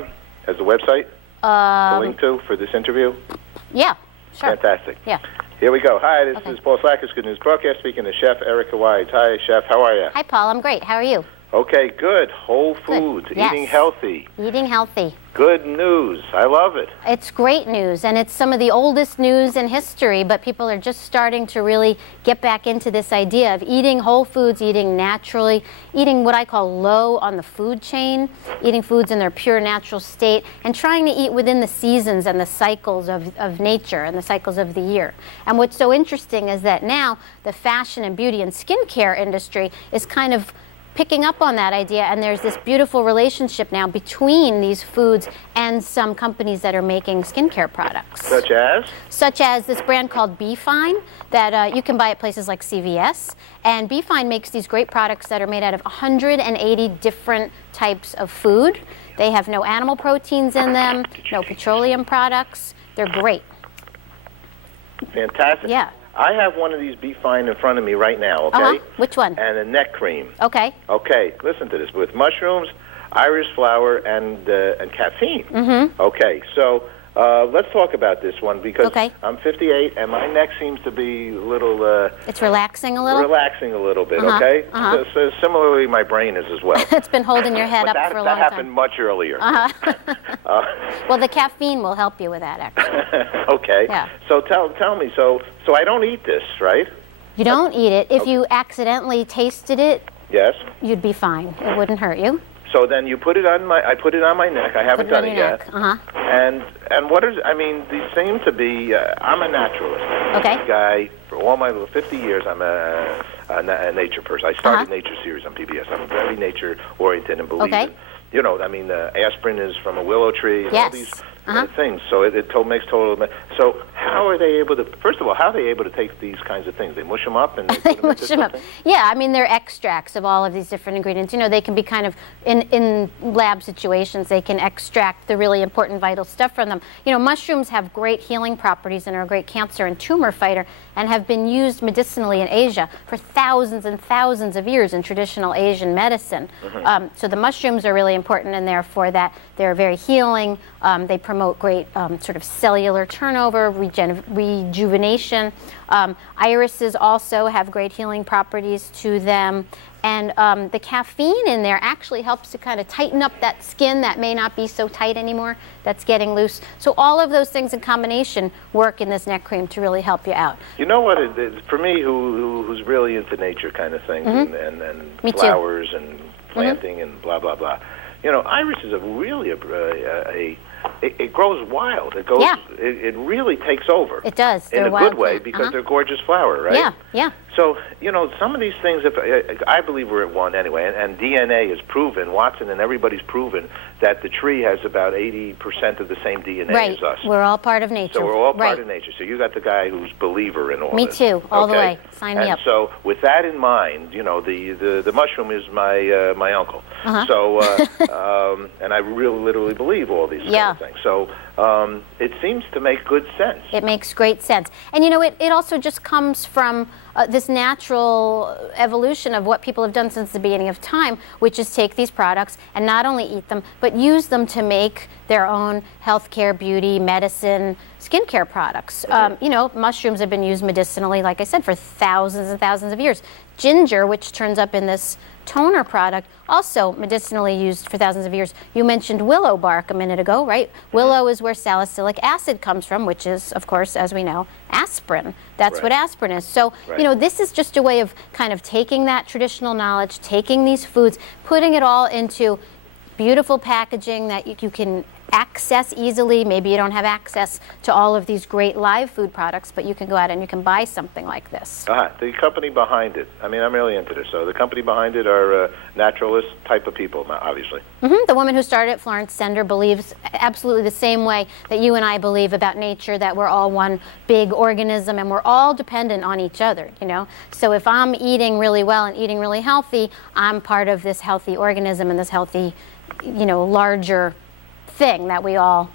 Has the website to link to for this interview? Yeah, sure. Fantastic. Yeah. Here we go. Hi, this is Paul Slackus, Good News Broadcast, speaking to Chef Erica Wise. Hi, Chef. How are you? Hi, Paul. I'm great. How are you? Okay, good. Whole foods, Yes. eating healthy. Eating healthy. Good news. I love it. It's great news, and it's some of the oldest news in history, but people are just starting to really get back into this idea of eating whole foods, eating naturally, eating what I call low on the food chain, eating foods in their pure natural state, and trying to eat within the seasons and the cycles of nature and the cycles of the year. And what's so interesting is that now the fashion and beauty and skincare industry is kind of picking up on that idea, and there's this beautiful relationship now between these foods and some companies that are making skincare products. Such as? Such as this brand called Be Fine that you can buy at places like CVS. And Be Fine makes these great products that are made out of 180 different types of food. They have no animal proteins in them, no petroleum products. They're great. Fantastic. Yeah. I have one of these Be Fine in front of me right now, okay? Which one? And a neck cream. Okay. Okay, listen to this. With mushrooms, iris flower, and caffeine. Mm-hmm. Okay, so let's talk about this one because I'm 58 and my neck seems to be a little... it's relaxing a little? Relaxing a little bit, okay? So similarly, my brain is as well. It's been holding your head up for a long time. That happened much earlier. Well, the caffeine will help you with that, actually. Okay. Yeah. So tell me, so I don't eat this, right? You don't eat it. If you accidentally tasted it, yes, you'd be fine. It wouldn't hurt you. So then you put it on I put it on my neck. I haven't done it yet. And what is? I mean, these seem to be. I'm a naturalist. Okay. Guy for all my 50 years. I'm a nature person. I started Nature Series on PBS. I'm very nature oriented and believe in. You know, I mean, aspirin is from a willow tree. And all these things. So it makes total. So how are they able to? First of all, how are they able to take these kinds of things? They mush them up and they put them into something? Yeah, I mean, they're extracts of all of these different ingredients. You know, they can be kind of in lab situations. They can extract the really important vital stuff from them. You know, mushrooms have great healing properties and are a great cancer and tumor fighter, and have been used medicinally in Asia for thousands and thousands of years in traditional Asian medicine. So the mushrooms are really important, and therefore that they're very healing. They promote great sort of cellular turnover, rejuvenation. Irises also have great healing properties to them. And the caffeine in there actually helps to kind of tighten up that skin that may not be so tight anymore, that's getting loose. So all of those things in combination work in this neck cream to really help you out. You know what? For me, who's really into nature kind of things and flowers and planting and blah, blah, blah. You know, iris is it grows wild. It goes. It really takes over. It does. In a good way because they're gorgeous flower, right? Yeah, yeah. So, you know, some of these things, I believe we're at one anyway, and DNA is proven, Watson and everybody's proven that the tree has about 80% of the same DNA as us. We're all part of nature. So we're all part of nature. So you got the guy who's believer in all Me this. too, all the way. Sign me up. So with that in mind, you know, the mushroom is my uncle. So, and I really literally believe all these kind of things. So it seems to make good sense. It makes great sense. And, you know, it also just comes from this natural evolution of what people have done since the beginning of time, which is take these products and not only eat them, but use them to make their own healthcare, beauty, medicine, skincare products. You know, mushrooms have been used medicinally, like I said, for thousands and thousands of years. Ginger, which turns up in this toner product, also medicinally used for thousands of years. You mentioned willow bark a minute ago, right? Willow is where salicylic acid comes from, which is, of course, as we know, aspirin. That's what aspirin is. So, you know, this is just a way of kind of taking that traditional knowledge, taking these foods, putting it all into beautiful packaging that you can access easily. Maybe you don't have access to all of these great live food products, but you can go out and you can buy something like this. The company behind it, I mean, I'm really into this. So the company behind it are naturalist type of people, obviously. The woman who started it, Florence Sender, believes absolutely the same way that you and I believe about nature, that we're all one big organism and we're all dependent on each other, you know. So if I'm eating really well and eating really healthy, I'm part of this healthy organism and this healthy, you know, larger thing that we all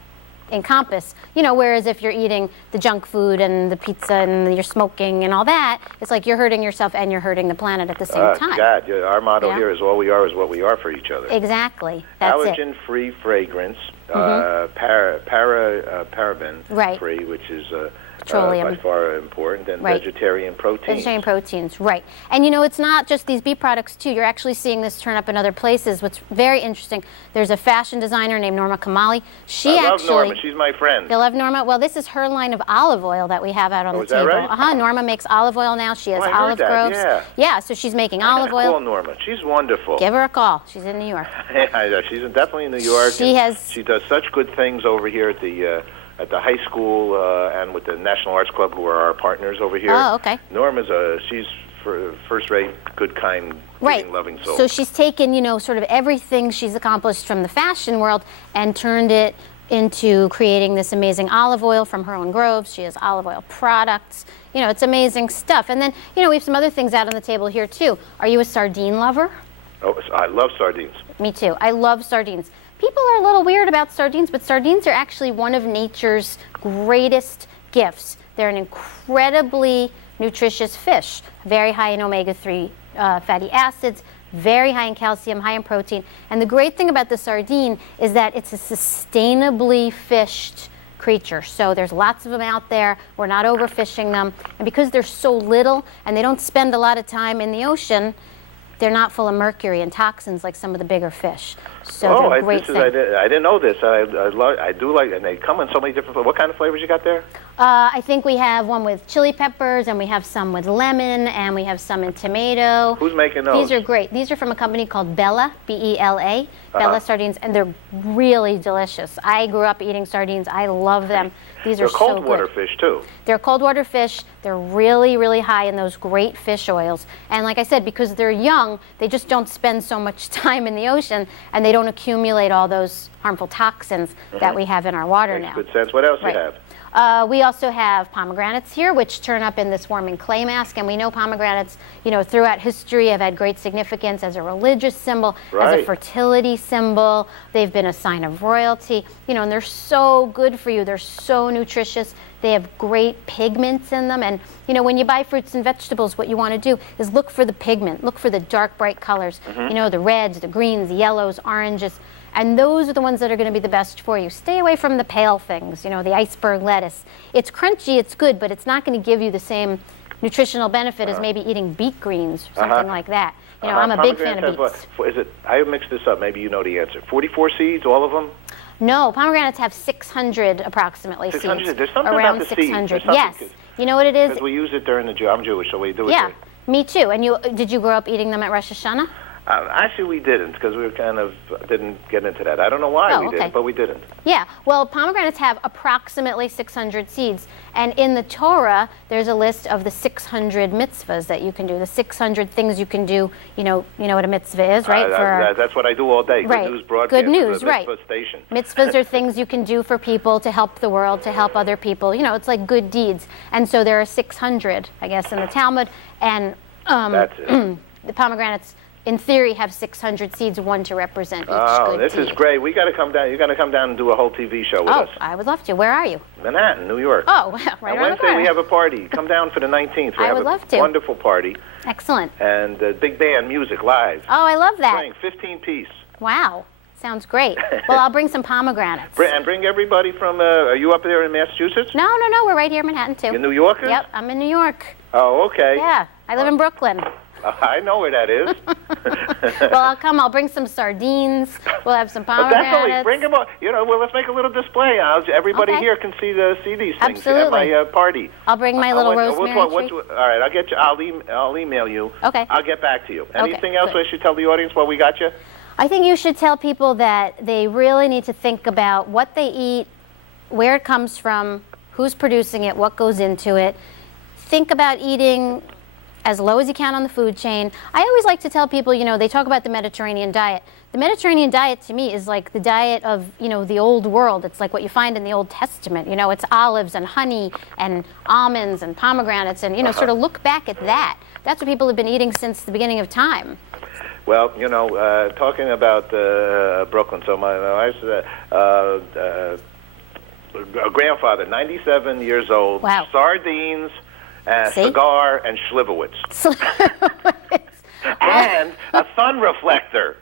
encompass. Whereas if you're eating the junk food and the pizza and you're smoking and all that, it's like you're hurting yourself and you're hurting the planet at the same time. God, our motto here is all we are is what we are for each other. Exactly. That's allergen-free fragrance, paraben-free, which is by far important, and vegetarian proteins. Vegetarian proteins, right. And it's not just these bee products too. You're actually seeing this turn up in other places. What's very interesting, there's a fashion designer named Norma Kamali. I love Norma. She's my friend. You love Norma? Well, this is her line of olive oil that we have out on the table. Is that right? Norma makes olive oil now. She has olive groves. Yeah, so she's making olive oil. Call Norma. She's wonderful. Give her a call. She's in New York. She's definitely in New York. She does such good things over here at the high school and with the National Arts Club, who are our partners over here. Oh, okay. Norma's she's first-rate, good, kind, loving soul. So she's taken, sort of everything she's accomplished from the fashion world and turned it into creating this amazing olive oil from her own groves. She has olive oil products. It's amazing stuff. And then, we have some other things out on the table here, too. Are you a sardine lover? Oh, I love sardines. Me, too. I love sardines. People are a little weird about sardines, but sardines are actually one of nature's greatest gifts. They're an incredibly nutritious fish, very high in omega-3 fatty acids, very high in calcium, high in protein. And the great thing about the sardine is that it's a sustainably fished creature. So there's lots of them out there. We're not overfishing them. And because they're so little and they don't spend a lot of time in the ocean, they're not full of mercury and toxins like some of the bigger fish. So they're a great thing. I didn't know this. I do like, and they come in so many different. What kind of flavors you got there? I think we have one with chili peppers, and we have some with lemon, and we have some in tomato. Who's making those? These are great. These are from a company called Bella, B-E-L-A, Bella sardines, and they're really delicious. I grew up eating sardines. I love them. These are so good. They're cold water fish, too. They're cold water fish. They're really, really high in those great fish oils. And like I said, because they're young, they just don't spend so much time in the ocean, and they don't accumulate all those harmful toxins that we have in our water now. Makes good sense. What else do you have? We also have pomegranates here, which turn up in this warming clay mask. And we know pomegranates, throughout history have had great significance as a religious symbol, as a fertility symbol. They've been a sign of royalty, and they're so good for you. They're so nutritious. They have great pigments in them. And, when you buy fruits and vegetables, what you want to do is look for the pigment. Look for the dark, bright colors, the reds, the greens, the yellows, oranges. And those are the ones that are going to be the best for you. Stay away from the pale things, the iceberg lettuce. It's crunchy, it's good, but it's not going to give you the same nutritional benefit as maybe eating beet greens or something like that. I'm a big fan of beets. I mixed this up. Maybe you know the answer. 44 seeds, all of them? No, pomegranates have 600 approximately 600. seeds. There's something around about the 600. Seeds. Yes. You know what it is? Because we use it during the I'm Jewish, so we do it. Yeah, me too. And did you grow up eating them at Rosh Hashanah? Actually, we didn't, because we didn't get into that. I don't know why we didn't, but we didn't. Yeah, well, pomegranates have approximately 600 seeds. And in the Torah, there's a list of the 600 mitzvahs that you can do, the 600 things you can do. You know what a mitzvah is, right? That's what I do all day. Right. Good news broadcast. Good news, right. Mitzvah station. Mitzvahs are things you can do for people to help the world, to help other people. It's like good deeds. And so there are 600, I guess, in the Talmud. And that's it. The pomegranates, in theory, have 600 seeds, one to represent each good Oh, this deed. is great. We got to come down. You got to come down and do a whole TV show with us. Oh, I would love to. Where are you? Manhattan, New York. Oh, right on around Wednesday we have a party. Come down for the 19th. We I have would love to. Wonderful party. Excellent. And big band music live. Oh, I love that. Playing 15 piece. Wow. Sounds great. Well, I'll bring some pomegranates. And bring everybody from, are you up there in Massachusetts? No. We're right here in Manhattan, too. You're New Yorker? Yep, I'm in New York. Oh, okay. Yeah, I live in Brooklyn. I know where that is. Well, I'll come. I'll bring some sardines. We'll have some pomegranates. Definitely. Bring them up. Let's make a little display. Everybody here can see these things Absolutely. at my party. I'll bring my little rosemary tree. All right, I'll get you. I'll email you. Okay. I'll get back to you. Anything Okay, else good. I should tell the audience while we got you? I think you should tell people that they really need to think about what they eat, where it comes from, who's producing it, what goes into it. Think about eating as low as you can on the food chain. I always like to tell people, they talk about the Mediterranean diet. The Mediterranean diet to me is like the diet of, the old world. It's like what you find in the Old Testament. It's olives and honey and almonds and pomegranates and, sort of look back at that. That's what people have been eating since the beginning of time. Well, talking about Brooklyn, so my wife a grandfather, 97 years old. Wow. Sardines, cigar, and Slivovitz. And a sun reflector.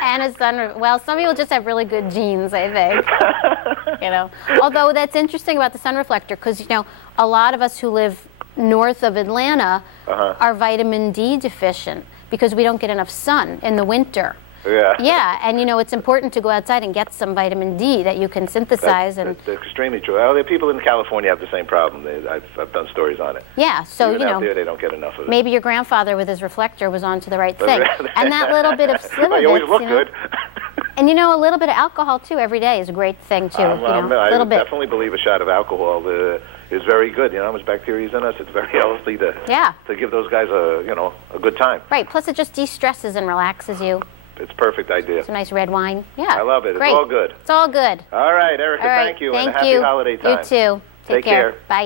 And a sun. Well, some people just have really good genes, I think. Although that's interesting about the sun reflector, because a lot of us who live north of Atlanta are vitamin D deficient because we don't get enough sun in the winter. Yeah. Yeah, and it's important to go outside and get some vitamin D that you can synthesize. That's extremely true. Well, people in California have the same problem. I've done stories on it. Yeah, so even out there they don't get enough of it. Maybe your grandfather with his reflector was onto the right thing, and that little bit of Slivovitz. You always look good. And a little bit of alcohol too every day is a great thing too. I definitely believe a shot of alcohol is very good. How much bacteria is in us. It's very healthy to give those guys a good time. Right. Plus, it just de-stresses and relaxes you. It's a perfect idea. It's a nice red wine. Yeah. I love it. Great. It's all good. It's all good. All right, Erica, thank you. And a happy holiday time. You too. Take care. Bye.